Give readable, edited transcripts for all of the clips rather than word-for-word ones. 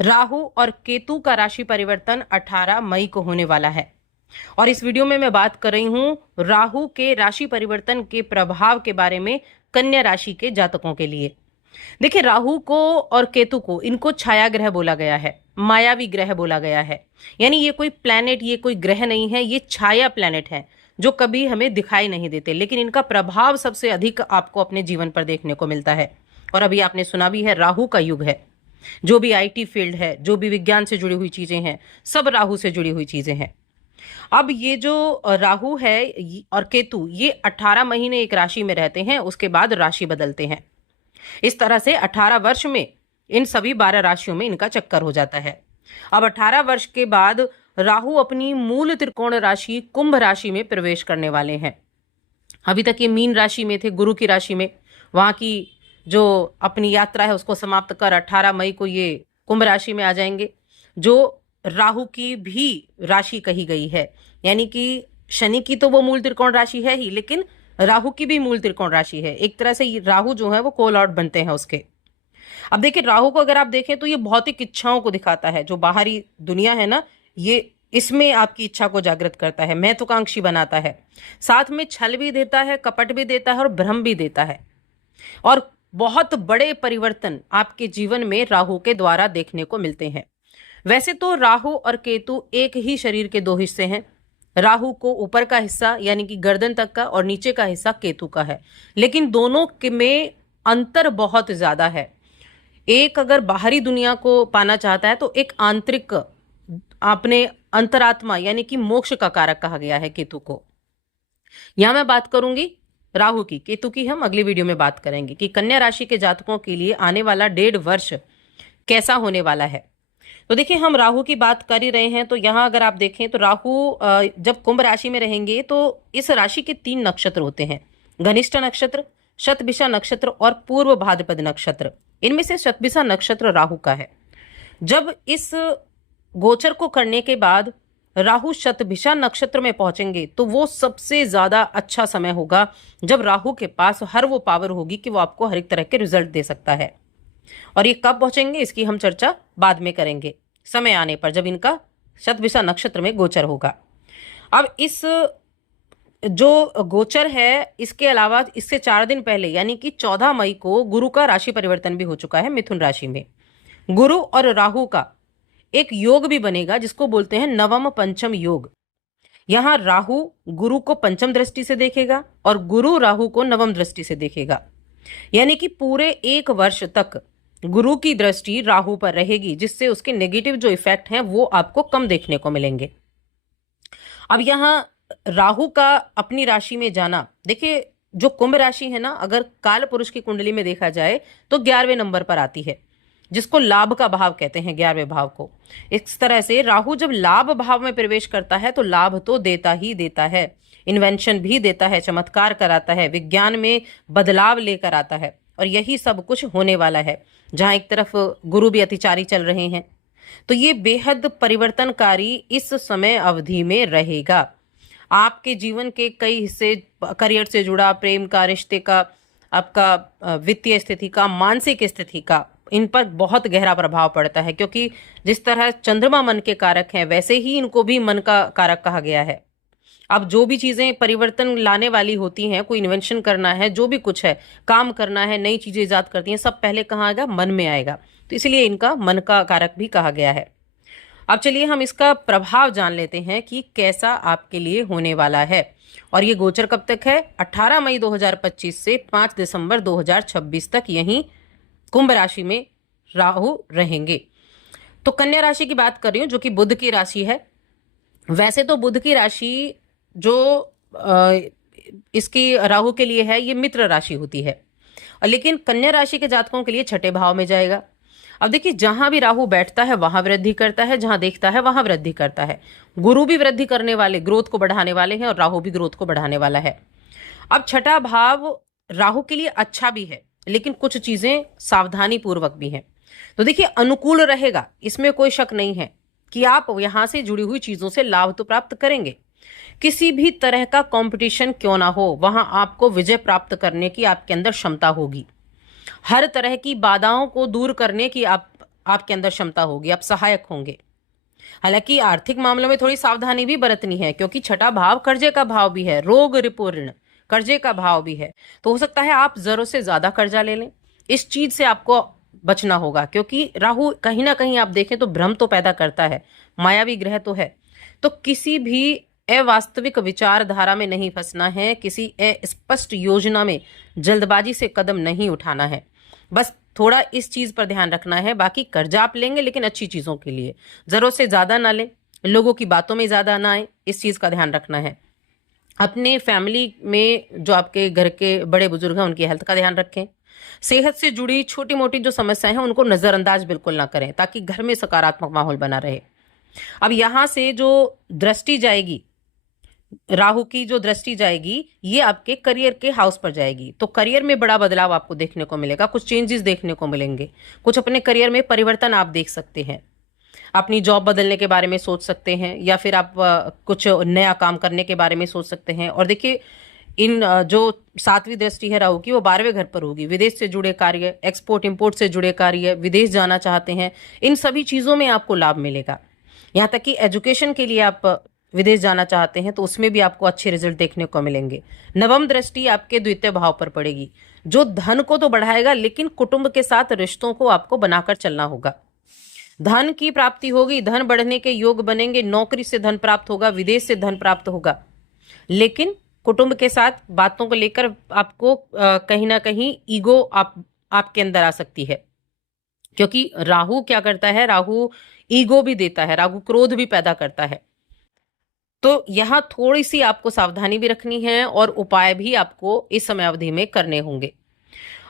राहु और केतु का राशि परिवर्तन 18 मई को होने वाला है। और इस वीडियो में मैं बात कर रही हूं राहु के राशि परिवर्तन के प्रभाव के बारे में कन्या राशि के जातकों के लिए। देखिए, राहु को और केतु को इनको छाया ग्रह बोला गया है, मायावी ग्रह बोला गया है। यानी ये कोई प्लैनेट, ये कोई ग्रह नहीं है, ये छाया प्लैनेट है जो कभी हमें दिखाई नहीं देते, लेकिन इनका प्रभाव सबसे अधिक आपको अपने जीवन पर देखने को मिलता है। और अभी आपने सुना भी है, राहु का युग है। जो भी आईटी फील्ड है, जो भी विज्ञान से जुड़ी हुई चीजें हैं, सब राहु से जुड़ी हुई चीजें हैं। अब ये जो राहु है और केतु, ये 18 महीने एक राशि में रहते हैं, उसके बाद राशि बदलते हैं। इस तरह से 18 वर्ष में इन सभी 12 राशियों में इनका चक्कर हो जाता है। अब 18 वर्ष के बाद राहु अपनी मूल त्रिकोण राशि कुंभ राशि में प्रवेश करने वाले हैं। अभी तक ये मीन राशि में थे, गुरु की राशि में। वहां की जो अपनी यात्रा है उसको समाप्त कर 18 मई को ये कुंभ राशि में आ जाएंगे, जो राहु की भी राशि कही गई है। यानी कि शनि की तो वो मूल त्रिकोण राशि है ही, लेकिन राहु की भी मूल त्रिकोण राशि है। एक तरह से राहु जो है वो कोलॉर्ड बनते हैं उसके। अब देखिए, राहु को अगर आप देखें तो ये भौतिक इच्छाओं को दिखाता है। जो बाहरी दुनिया है ना, ये इसमें आपकी इच्छा को जागृत करता है, महत्वाकांक्षी बनाता है। साथ में छल भी देता है, कपट भी देता है और भ्रम भी देता है। और बहुत बड़े परिवर्तन आपके जीवन में राहु के द्वारा देखने को मिलते हैं। वैसे तो राहु और केतु एक ही शरीर के दो हिस्से हैं। राहु को ऊपर का हिस्सा यानी कि गर्दन तक का और नीचे का हिस्सा केतु का है, लेकिन दोनों में अंतर बहुत ज्यादा है। एक अगर बाहरी दुनिया को पाना चाहता है तो एक आंतरिक, अपने अंतरात्मा यानी कि मोक्ष का कारक कहा गया है केतु को। यहां मैं बात करूंगी राहु की। केतु की हम अगली वीडियो में बात करेंगे कि कन्या राशि के जातकों के लिए आने वाला 1.5 वर्ष कैसा होने वाला है। तो देखिए, हम राहु की बात कर ही रहे हैं, तो यहां अगर आप देखें तो राहु जब कुंभ राशि में रहेंगे तो इस राशि के 3 नक्षत्र होते हैं, घनिष्ठ नक्षत्र, शतभिषा नक्षत्र और पूर्व भाद्रपद नक्षत्र। इनमें से शतभिषा नक्षत्र राहु का है। जब इस गोचर को करने के बाद राहु शतभिषा नक्षत्र में पहुंचेंगे तो वो सबसे ज्यादा अच्छा समय होगा, जब राहु के पास हर वो पावर होगी कि वो आपको हर एक तरह के रिजल्ट दे सकता है। और ये कब पहुंचेंगे इसकी हम चर्चा बाद में करेंगे, समय आने पर, जब इनका शतभिषा नक्षत्र में गोचर होगा। अब इस जो गोचर है, इसके अलावा इससे 4 दिन पहले यानी कि 14 मई को गुरु का राशि परिवर्तन भी हो चुका है मिथुन राशि में। गुरु और राहु का एक योग भी बनेगा जिसको बोलते हैं नवम पंचम योग। यहां राहु गुरु को पंचम दृष्टि से देखेगा और गुरु राहु को नवम दृष्टि से देखेगा। यानी कि पूरे 1 वर्ष तक गुरु की दृष्टि राहु पर रहेगी, जिससे उसके नेगेटिव जो इफेक्ट हैं वो आपको कम देखने को मिलेंगे। अब यहां राहु का अपनी राशि में जाना, देखिए जो कुंभ राशि है ना, अगर काल पुरुष की कुंडली में देखा जाए तो 11वें नंबर पर आती है, जिसको लाभ का भाव कहते हैं, 11वें भाव को। इस तरह से राहु जब लाभ भाव में प्रवेश करता है तो लाभ तो देता ही देता है, इन्वेंशन भी देता है, चमत्कार कराता है, विज्ञान में बदलाव लेकर आता है। और यही सब कुछ होने वाला है, जहां एक तरफ गुरु भी अतिचारी चल रहे हैं। तो ये बेहद परिवर्तनकारी इस समय अवधि में रहेगा। आपके जीवन के कई हिस्से, करियर से जुड़ा, प्रेम का, रिश्ते का, आपका वित्तीय स्थिति का, मानसिक स्थिति का, इन पर बहुत गहरा प्रभाव पड़ता है। क्योंकि जिस तरह चंद्रमा मन के कारक हैं, वैसे ही इनको भी मन का कारक कहा गया है। अब जो भी चीजें परिवर्तन लाने वाली होती हैं, कोई इन्वेंशन करना है, जो भी कुछ है, काम करना है, नई चीजें इजाद करती हैं, सब पहले कहाँ आएगा? मन में आएगा। तो इसलिए इनका मन का कारक भी कहा गया है। अब चलिए हम इसका प्रभाव जान लेते हैं कि कैसा आपके लिए होने वाला है। और ये गोचर कब तक है? 18 मई 2025 से 5 दिसंबर 2026 तक यहीं कुंभ राशि में राहु रहेंगे। तो कन्या राशि की बात कर रही हूं, जो कि बुध की राशि है। वैसे तो बुध की राशि जो इसकी राहु के लिए है, ये मित्र राशि होती है, लेकिन कन्या राशि के जातकों के लिए 6ठे भाव में जाएगा। अब देखिए, जहां भी राहु बैठता है वहां वृद्धि करता है, जहां देखता है वहां वृद्धि करता है। गुरु भी वृद्धि करने वाले, ग्रोथ को बढ़ाने वाले हैं, और राहु भी ग्रोथ को बढ़ाने वाला है। अब 6ठा भाव राहु के लिए अच्छा भी है, लेकिन कुछ चीजें सावधानी पूर्वक भी हैं। तो देखिए, अनुकूल रहेगा, इसमें कोई शक नहीं है कि आप यहां से जुड़ी हुई चीजों से लाभ तो प्राप्त करेंगे। किसी भी तरह का कंपटीशन क्यों ना हो, वहां आपको विजय प्राप्त करने की आपके अंदर क्षमता होगी। हर तरह की बाधाओं को दूर करने की आपके अंदर क्षमता होगी, आप सहायक होंगे। हालांकि आर्थिक मामलों में थोड़ी सावधानी भी बरतनी है, क्योंकि छठा भाव कर्जे का भाव भी है, रोग रिपो ऋण कर्जे का भाव भी है। तो हो सकता है आप जरूरत से ज्यादा कर्जा ले लें, इस चीज से आपको बचना होगा, क्योंकि राहु कहीं ना कहीं आप देखें तो भ्रम तो पैदा करता है, मायावी ग्रह तो है। तो किसी भी अवास्तविक विचारधारा में नहीं फंसना है, किसी अस्पष्ट योजना में जल्दबाजी से कदम नहीं उठाना है। बस थोड़ा इस चीज पर ध्यान रखना है। बाकी कर्जा आप लेंगे लेकिन अच्छी चीजों के लिए, जरूरत से ज्यादा ना लें, लोगों की बातों में ज्यादा ना आए, इस चीज का ध्यान रखना है। अपने फैमिली में जो आपके घर के बड़े बुजुर्ग हैं उनकी हेल्थ का ध्यान रखें। सेहत से जुड़ी छोटी मोटी जो समस्याएं हैं उनको नजरअंदाज बिल्कुल ना करें, ताकि घर में सकारात्मक माहौल बना रहे। अब यहां से जो दृष्टि जाएगी, राहु की जो दृष्टि जाएगी, ये आपके करियर के हाउस पर जाएगी। तो करियर में बड़ा बदलाव आपको देखने को मिलेगा, कुछ चेंजेस देखने को मिलेंगे, कुछ अपने करियर में परिवर्तन आप देख सकते हैं। अपनी जॉब बदलने के बारे में सोच सकते हैं, या फिर आप कुछ नया काम करने के बारे में सोच सकते हैं। और देखिए, इन जो 7वीं दृष्टि है राहु की, वो 12वें घर पर होगी। विदेश से जुड़े कार्य, एक्सपोर्ट इंपोर्ट से जुड़े कार्य, विदेश जाना चाहते हैं, इन सभी चीजों में आपको लाभ मिलेगा। यहाँ तक कि एजुकेशन के लिए आप विदेश जाना चाहते हैं तो उसमें भी आपको अच्छे रिजल्ट देखने को मिलेंगे। नवम दृष्टि आपके द्वितीय भाव पर पड़ेगी, जो धन को तो बढ़ाएगा, लेकिन कुटुंब के साथ रिश्तों को आपको बनाकर चलना होगा। धन की प्राप्ति होगी, धन बढ़ने के योग बनेंगे, नौकरी से धन प्राप्त होगा, विदेश से धन प्राप्त होगा, लेकिन कुटुंब के साथ बातों को लेकर आपको कहीं ना कहीं ईगो आपके अंदर आ सकती है। क्योंकि राहु क्या करता है, राहु ईगो भी देता है, राहु क्रोध भी पैदा करता है। तो यहां थोड़ी सी आपको सावधानी भी रखनी है और उपाय भी आपको इस समय अवधि में करने होंगे।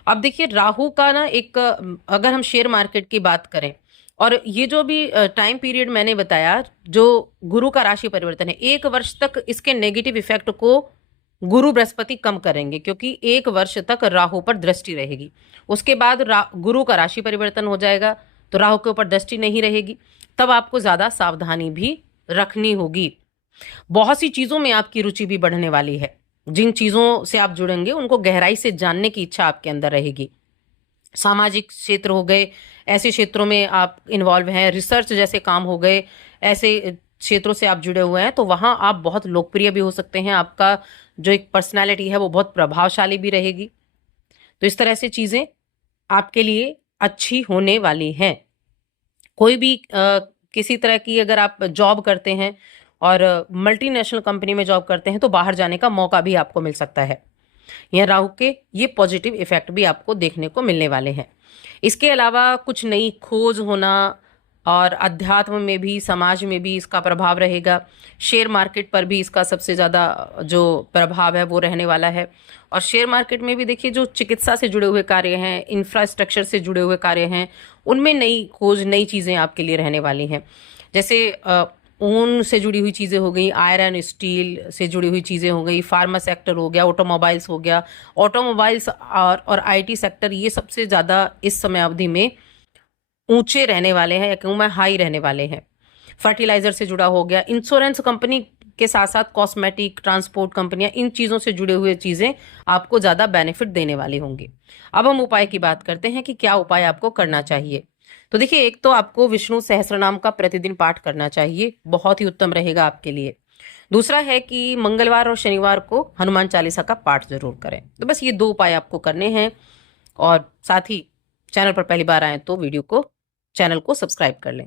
अब देखिए, राहु का ना एक, अगर हम शेयर मार्केट की बात करें, और ये जो भी टाइम पीरियड मैंने बताया, जो गुरु का राशि परिवर्तन है, 1 वर्ष तक इसके नेगेटिव इफेक्ट को गुरु बृहस्पति कम करेंगे, क्योंकि 1 वर्ष तक राहु पर दृष्टि रहेगी। उसके बाद गुरु का राशि परिवर्तन हो जाएगा, तो राहु के ऊपर दृष्टि नहीं रहेगी, तब आपको ज्यादा सावधानी भी रखनी होगी। बहुत सी चीजों में आपकी रुचि भी बढ़ने वाली है, जिन चीजों से आप जुड़ेंगे उनको गहराई से जानने की इच्छा आपके अंदर रहेगी। सामाजिक क्षेत्र हो गए, ऐसे क्षेत्रों में आप इन्वॉल्व हैं, रिसर्च जैसे काम हो गए, ऐसे क्षेत्रों से आप जुड़े हुए हैं, तो वहां आप बहुत लोकप्रिय भी हो सकते हैं। आपका जो एक पर्सनालिटी है वो बहुत प्रभावशाली भी रहेगी। तो इस तरह से चीजें आपके लिए अच्छी होने वाली हैं। कोई भी किसी तरह की अगर आप जॉब करते हैं और मल्टीनेशनल कंपनी में जॉब करते हैं, तो बाहर जाने का मौका भी आपको मिल सकता है। यह राहु के ये पॉजिटिव इफेक्ट भी आपको देखने को मिलने वाले हैं। इसके अलावा कुछ नई खोज होना, और अध्यात्म में भी, समाज में भी इसका प्रभाव रहेगा। शेयर मार्केट पर भी इसका सबसे ज़्यादा जो प्रभाव है वो रहने वाला है। और शेयर मार्केट में भी देखिए, जो चिकित्सा से जुड़े हुए कार्य हैं, इंफ्रास्ट्रक्चर से जुड़े हुए कार्य हैं, उनमें नई खोज, नई चीज़ें आपके लिए रहने वाली हैं। जैसे ऊन से जुड़ी हुई चीज़ें हो गई, आयरन स्टील से जुड़ी हुई चीज़ें हो गई, फार्मा सेक्टर हो गया, ऑटोमोबाइल्स हो गया। ऑटोमोबाइल्स और आईटी सेक्टर, ये सबसे ज़्यादा इस समय अवधि में ऊंचे रहने वाले हैं, या कहूँ मैं हाई रहने वाले हैं। फर्टिलाइजर से जुड़ा हो गया, इंश्योरेंस कंपनी के साथ साथ कॉस्मेटिक, ट्रांसपोर्ट कंपनियां, इन चीज़ों से जुड़े हुए चीज़ें आपको ज़्यादा बेनिफिट देने वाली होंगी। अब हम उपाय की बात करते हैं कि क्या उपाय आपको करना चाहिए। तो देखिए, एक तो आपको विष्णु सहस्त्रनाम का प्रतिदिन पाठ करना चाहिए, बहुत ही उत्तम रहेगा आपके लिए। दूसरा है कि मंगलवार और शनिवार को हनुमान चालीसा का पाठ जरूर करें। तो बस ये 2 उपाय आपको करने हैं। और साथ ही चैनल पर पहली बार आए तो चैनल को सब्सक्राइब कर लें।